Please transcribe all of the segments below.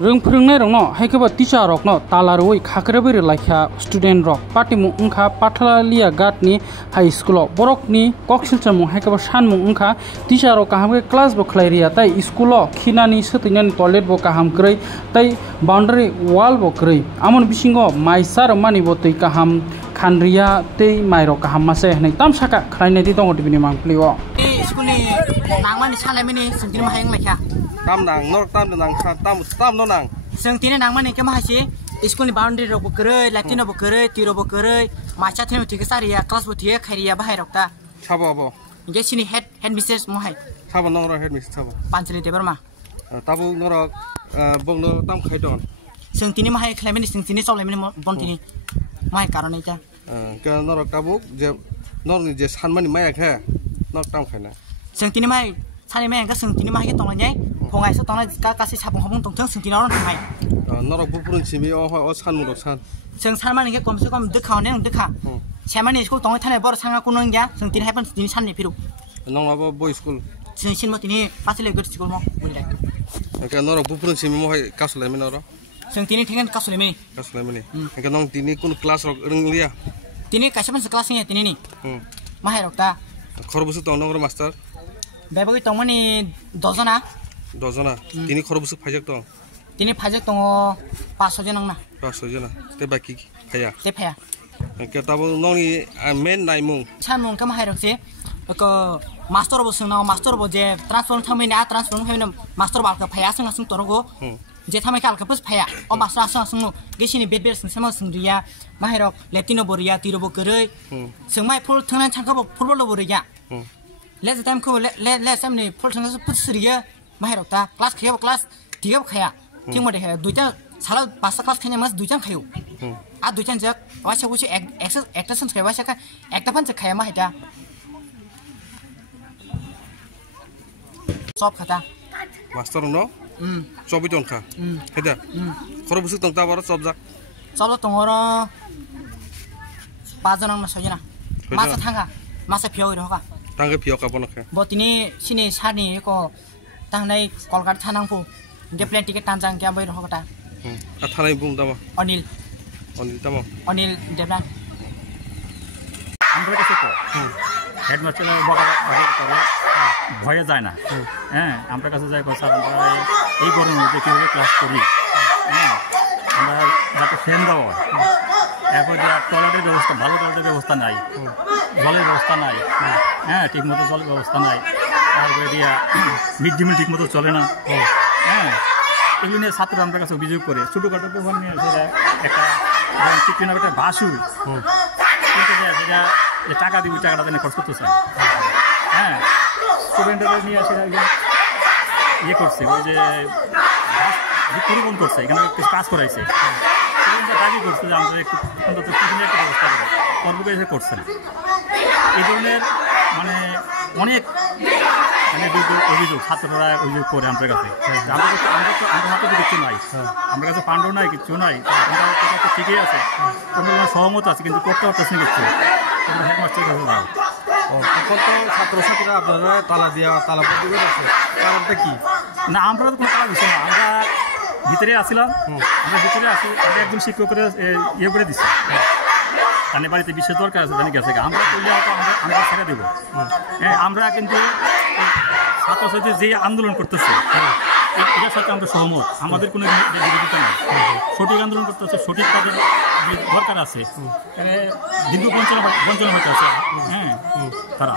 Rung Prungne Rono, Hakaba Tisha Rockno, Talaroi, Kakrabi Laika, Student Rock, Patimu Unka, Patlalia Gatni, High School, Borokni, Kokshilchamu, Hakaba Shanmu Unka, Tisha Rockaham, Class Boclaria, Tai School, Kinani, Sutinian Toilet Bocaham Grey, Tai Boundary Wall Bocrey, Amon Bishingo, My Sar Money Botikaham, Kandria, Te Myrokaham, Tam Shaka, Kraneti don't be among Pleo. Nangman Salamini, Sintima Hang like Tam Nang, North Tam Tam no Nang. Santina Nangman in Kamashi, is going boundary of Bokere, Latino Bokere, Tiro Bokere, Machatin Ticasaria, class with here, Caria Bahirota. Chabo. Jessini head Mrs. Mohai. Chabo no head Miss Chabo. Pansili de Burma. Tabu Nora Bono Tam Kaidon. Santina Mahai Clement, Santini Solomon Bontini. My Caronita. Nora Tabu, not just Hanman Mayak hair, not Tam Kana. Santina Mai, Saniman, Santina Mai Tonye, Pongai Sotona, Cassis Hapon Tonton, Santina on Mai. Not a Bupun Simi or San of San. Sang Salman comes to come the count and the car. Shaman is going to tell about Sangakunanga, something happens in Sunday Peru. No about boys' school. Since Motini, Pascal good school. I cannot a Bupun Simi Castle Minora. Santini taken Casolemi. Castle I cannot Tinikun class of Ringlia. Tini Cashaman's classing at Tini. Maherota. Corbus on master. Baby Tomani Dozana. Dozana. Tini Corbus project. Tini project on Pasojana. Pasojana. Tebaki. Paya. Tepaya. Catabo noni a men Naimu. Chamon come ahead of say. Master was now Master was there. Transform Tamina, transform him, Master Barker Payas and Torogo. Jetamaka Capus Paya, or Master Sansu, Gishini Bebers and Samasundia, Mahero, Latino Boria, Tirobocere. So my poor turn and Chancabo Poloria. Let them go, let somebody put Syria, Maherota, class Kyo class, Tiokaya, Timothy, Duja, Salad, Pasta class Kenyamas, Dujan Kayo. I do change, watch which actors and Kawashaka, act upon the Kayamahita. Stop Kata. Master no? Sobitonka. Heather. Corbus on Tower subject. Solo tomorrow. Pazan Masojana. Masa Tanga, Masa Pio. Tanga Pioca Bonoka. Botini, Sini, Sani, Tangai, Colgar Tanampo, get plenty of Tanzan Gamboy Hota. A Tanai Boom Dama. Onil. Onil Debran. আমরা কিছু headmaster ভয়ে যায় না হ্যাঁ আমরা কাছে যাই sir আমরা এই গরমের মধ্যে কীভাবে ক্লাস করি হ্যাঁ আমরা যাতে ফ্যান দেওয়া হয় এরপর টয়লেটের ব্যবস্থা ভালো টয়লেটের ব্যবস্থা নাই জলের ব্যবস্থা নাই হ্যাঁ ঠিকমতো জলের ব্যবস্থা নাই তারপরে দিয়া মিড ডে মিল ঠিকমতো চলে না হ্যাঁ এগুলো নিয়ে ছাত্ররা আমরা কাছে অভিযোগ করে ছোটোখাটো ব্যবহার নিয়ে সেটা একটা একটা বাসু সেটা যে টাকা দিবি টাকাটা যেন খরচ করতেছে হ্যাঁ স্টুডেন্টরা নিয়ে সেটা ইয়ে করছে ওই যে পরিবহন করছে এখানে কিছু কাজ করাইছে স্টুডেন্টরা দাবি করছে যে আমরা একটু অন্তত টিফিনের একটা ব্যবস্থা করে কর্মকে এসে করছেন এই ধরনের মানে অনেক মানে অভিযোগ ছাত্ররা অভিযোগ করে আমাদের কাছে আমরা হাতে কিছু নাই আমার কাছে ফান্ডও নাই কিছু নাই আমরা ঠিকই আছে আমরা সহমত আছে কিন্তু করতে পারতেছি না কিছু হেডমাস্টার কাছে যাও এখন তো ছাত্রছাত্রীরা আপনারা তালা দেওয়া তালা পদ্ধতি আছে কারণটা কি না আমরা তো কোনো কাজ হচ্ছে না আমরা ভিতরে আসছিলাম আমরা ভিতরে আসি আমরা একজন শিক্ষকের ইয়ে করে দিচ্ছি তাহলে বাড়িতে বিশেষ দরকার আছে জানি গেছে আমরা করলে আমরা ছেড়ে দেবো হ্যাঁ আমরা কিন্তু ছাত্রছাত্রী যে আন্দোলন করতেছে এটার সাথে আমরা সহমত আমাদের কোনো বিরোধিতা নেই সঠিক আন্দোলন করতেছে সঠিক তাদের দরকার আছে দীর্ঘ বঞ্চনা হইতে আছে হ্যাঁ তারা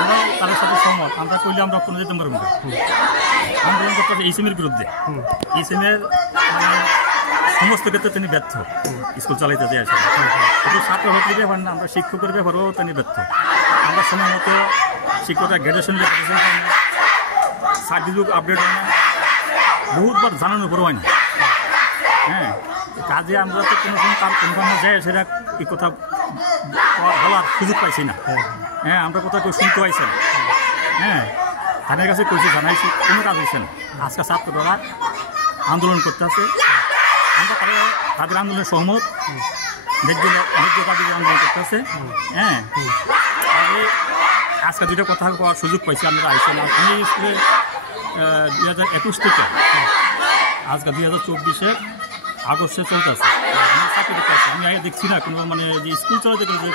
আমরা তাদের সাথে সহমত আমরা করলে আমরা কোনো যেতে পারবো না আন্দোলন করতেছে ইসিমের বিরুদ্ধে ইসিমের সমস্ত ক্ষেত্রে তিনি ব্যর্থ স্কুল চালাইতে যায় শুধু ছাত্রছাত্রীর ব্যাপার না আমরা শিক্ষকের ব্যাপারেও তিনি ব্যর্থ আমরা সময় মতো শিক্ষকরা গ্র্যাজুয়েশন সার্টিফিকেট আপডেট হয় না বহুতবার জানানোর পরও হয় না হ্যাঁ কাজে আমরা তো কোনো যাই সেটা এই কথা বলার সুযোগ পাইছি না হ্যাঁ আমরা কোথাও কেউ শুনতে পাইছি না হ্যাঁ তাদের কাছে কইছে জানাইছি কোনো কাজ হয়েছে না আজকে ছাত্ররা আন্দোলন করতে আছে আমরা তাদের আন্দোলনের সহমত ন্যায্য পার্টি আন্দোলন করতে আছে হ্যাঁ আজকে দুটো কথা করার সুযোগ পাইছি আমরা আইসি না আমি স্কুলে 2021 থেকে আজকে 2024 আগস্টে চলতেছে। আমি চাকরি করতেছি, আমি আগে দেখছি না কোনো মানে যে স্কুল চালাতে গেলে যে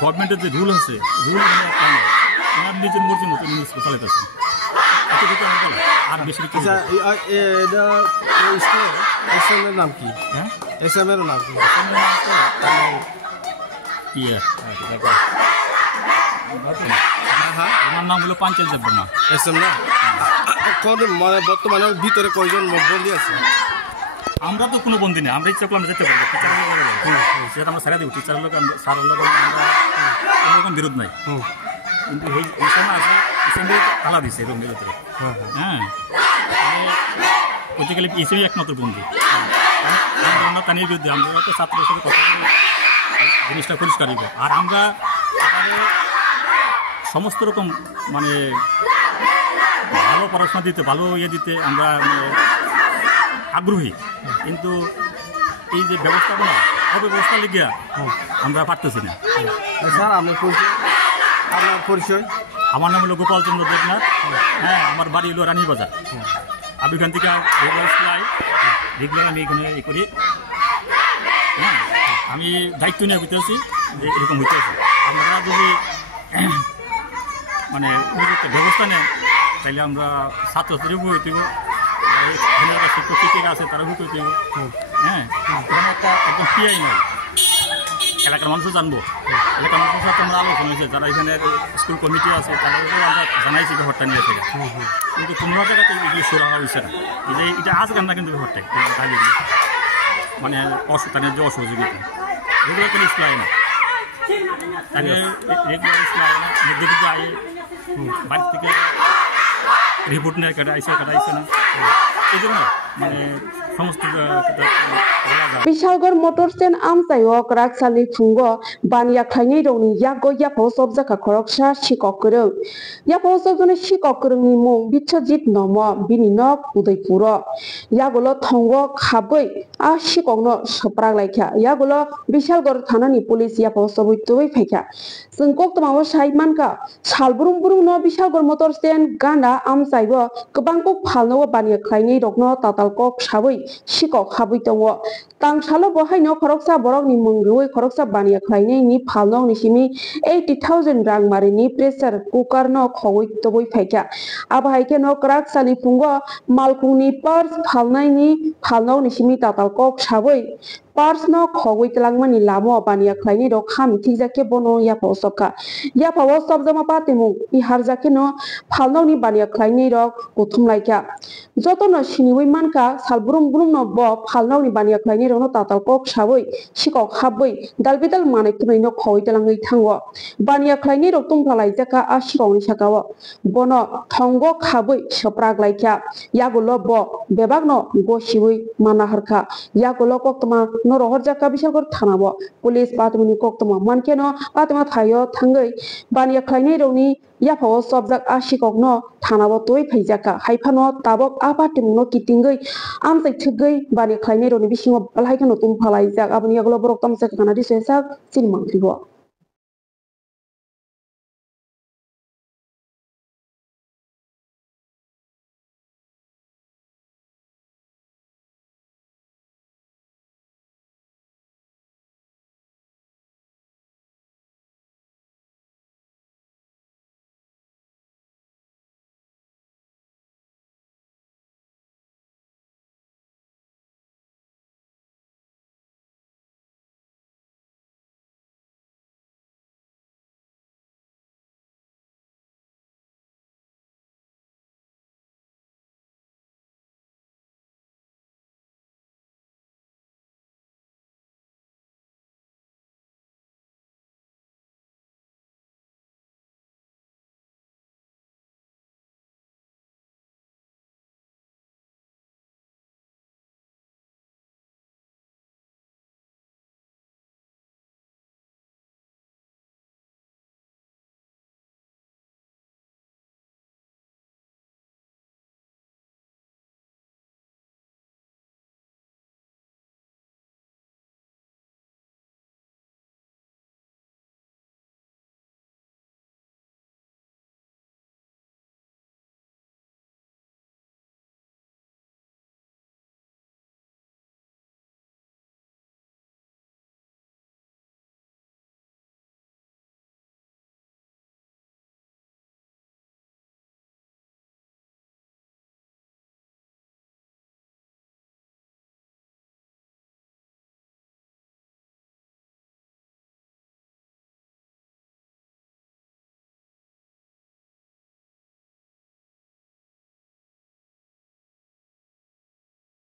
গভর্নমেন্টের যে রুল আছে রুল ওনার নিজের মর্জি মতো স্কুল চালাইতেছে। আর বেশি নাম কি? হ্যাঁ এসএম এর নাম কি? আমার নাম হলো পাঞ্চেল দেববর্মা। এসএম না? মানে বর্তমানে ভিতরে কয়জন বন্দী আছে? আমরা তো কোনো বন্দি নেই, আমরা ইচ্ছা করলাম যেতে পারবো, সেটা আমরা সারা দেবো। টিচারের লোক সারের লোক আমরা কোনো রকম বিরোধ নাই, কিন্তু এই সময় আছে তালা দিচ্ছে এরকম ভিতরে। হ্যাঁ পলিটিক্যালি এসেই একমাত্র বন্দি আমরা তানির বিরুদ্ধে। আমরা তো ছাত্রের সাথে কথা বলে জিনিসটা পরিষ্কার দিব। আর আমরা সমস্ত রকম মানে ভালো পড়াশোনা দিতে, ভালো দিতে আমরা আগ্রহী, কিন্তু এই যে ব্যবস্থাপনা অব্যবস্থা লিখিয়া আমরা পারতেছি না। স্যার আপনার পরিচয়? আমার নাম হলো গোপাল চন্দ্র দেবনাথ। হ্যাঁ, আমার বাড়ি হলো রানীবাজার। আমি এখান থেকে রেগুলার আমি এখানে করি। হ্যাঁ, আমি দায়িত্ব নিয়ে হইতেছি যে এরকম হইতেছি। আপনারা যদি মানে ব্যবস্থা নেন তাহলে আমরা ছাত্রছাত্রীও হইতে শিক্ষক শিক্ষিকা আছে তারা হইতে হইতে। হ্যাঁ, এখানে একদম পিআই নয়, এলাকার মানুষও জানবো। এলাকার মানুষের সাথে আমরা আলোচনা হয়েছে, যারা এখানে স্কুল কমিটি আছে তাদেরকেও আমরা জানাইছি ব্যাপারটা নিয়ে সেটা, কিন্তু কোনো জায়গাতে এগুলো সরা হয়েছে না। এই যে এটা আজ না, কিন্তু ব্যাপারটাই মানে তাদের যে অসহযোগিতা এগুলো কোনো ইসলাই না। তাহলে রেগুলার ইসলাই না, মধ্যে আয়ে বাড়ি থেকে রিপোর্ট নেয়, কাটা আইসে না, এই জন্য মানে সমস্ত Bisalgor motorsen amsayok raksali fungo bania khaini roni yago yapo sobjaka khoroksa shikokrung yapo sobjone shikokrung ni mung bichojit nomo bininok udaipuro yagolo thongo khaboi a shikongno soprak laikha yagolo bisalgor thanani police yapo sobuitoi phaikha sungkok tamawo saimanka salburum burum no bisalgor motorsen gana amsaibo kobangkok phalno bania khaini rokno tatalkok saboi shikok khaboi tongo Tangsalo bohai no khoroksa borok ni mungrui khoroksa bania khlainai ni phalno ni simi 80,000 rang mari ni pressure cooker no khogoi toboi phaikha abahai ke no krak sali pungo malkung ni pars phalnai ni phalno ni simi tatal kok saboi pars no khogoi tlangmani lamo bania khlaini rok kham thikjake bono yapo sokka yapo sobjama patimu ihar jake no phalno ni bania khlaini rok kuthum laika jotono siniwi manka salburum burum no bo phalno ni bania khlaini rok no tatal kok saboi sikok haboi dalbidal manai tunai no khogoi tlangai thango bania khlaini rok tumphalai jaka a sikok ni sakao bono thongo khaboi soprak laika yagulo bo bebak no gosiwi mana harkha yagulo koktoma no rohor jaka bisalgor thanabo police patmuni koktoma mankeno patma thayo thangai bania khlaini rok ni yaphao sobjak a sikok no thanabo toi phaijaka haifano tabok apatimno kitingai amsai thigei bani khlaini roni bisingo balhaikano tum phalai jak aboni yagulo borok tamsa kana disesak sinmangribo